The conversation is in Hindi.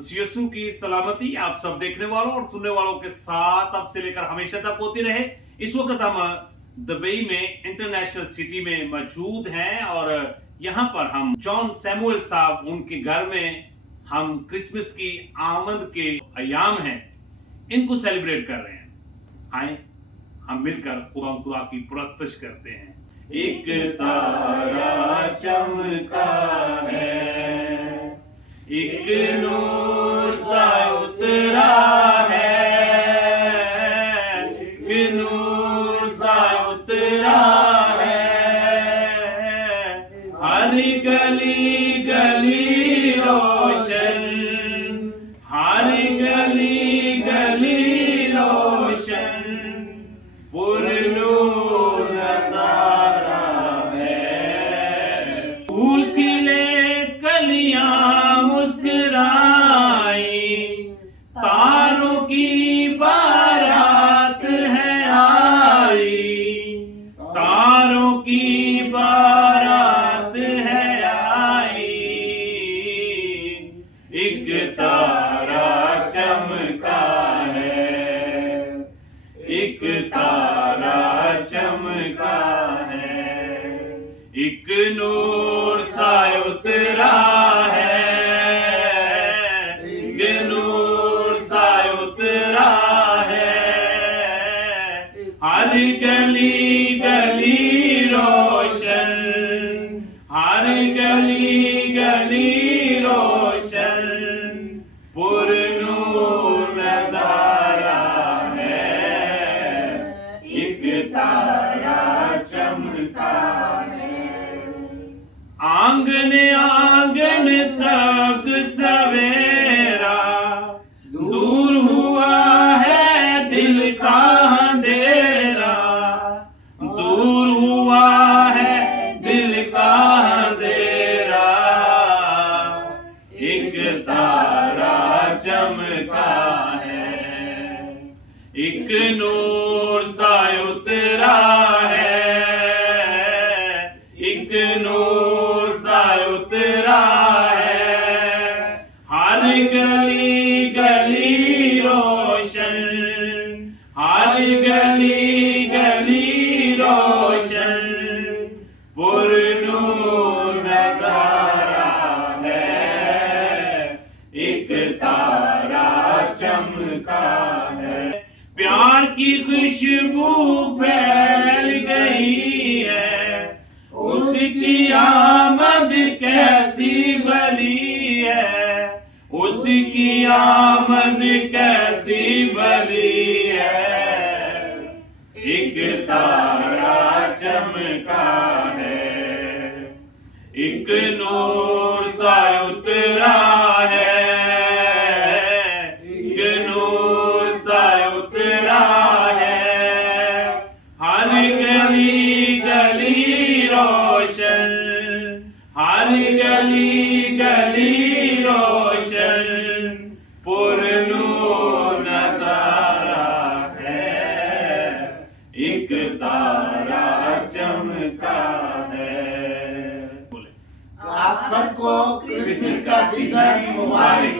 मसीह यीशु की सलामती आप सब देखने वालों और सुनने वालों के साथ अब से लेकर हमेशा तक होती रहे। इस वक्त हम दुबई में इंटरनेशनल सिटी में मौजूद हैं और यहाँ पर हम जॉन सैमुअल साहब उनके घर में हम क्रिसमस की आमद के अयाम हैं, इनको सेलिब्रेट कर रहे हैं। आए हम मिलकर खुदा की परस्तश करते हैं। एक तारा चमका है, एक नूर सा उतरा है, एक नूर सा उतरा है। हर गली गली रोशन, हर गली गली रोशन, पुरनूर नजारा है। फूल खिले कलियां मुस्कुराई, तारों की बारात है आई, तारों की बारात है आई। एक तारा चमका है, एक तारा चमका है, एक नूर सा उतरा है, एक नूर सा उतरा है। हर गली गली रोशन, हर गली गली रोशन, पुरनूर नजारा है। एक तारा चमका है। आंगन आंगन शब्द सवेरा, दूर हुआ है दिल का अंधेरा, दूर हुआ है दिल का अंधेरा। एक तारा चमका है, एक नूर सा उतरा है, एक नूर सा उतरा है। हर गली गली रोशन, हर गली गली रोशन, पुरनूर नजारा है। एक तारा चमका है। प्यार की खुशबू फैल गई है, उसकी आमद कैसी भली है, उसकी आमद कैसी भली है। एक तारा चमका है, एक नूर सा उतरा है, एक नूर सा उतरा है। हर गली गली रोशन, हर गली गली रोशन, पुरनूर नजारा है। एक तारा चमका है। आप सबको क्रिसमस का सीजन मुबारक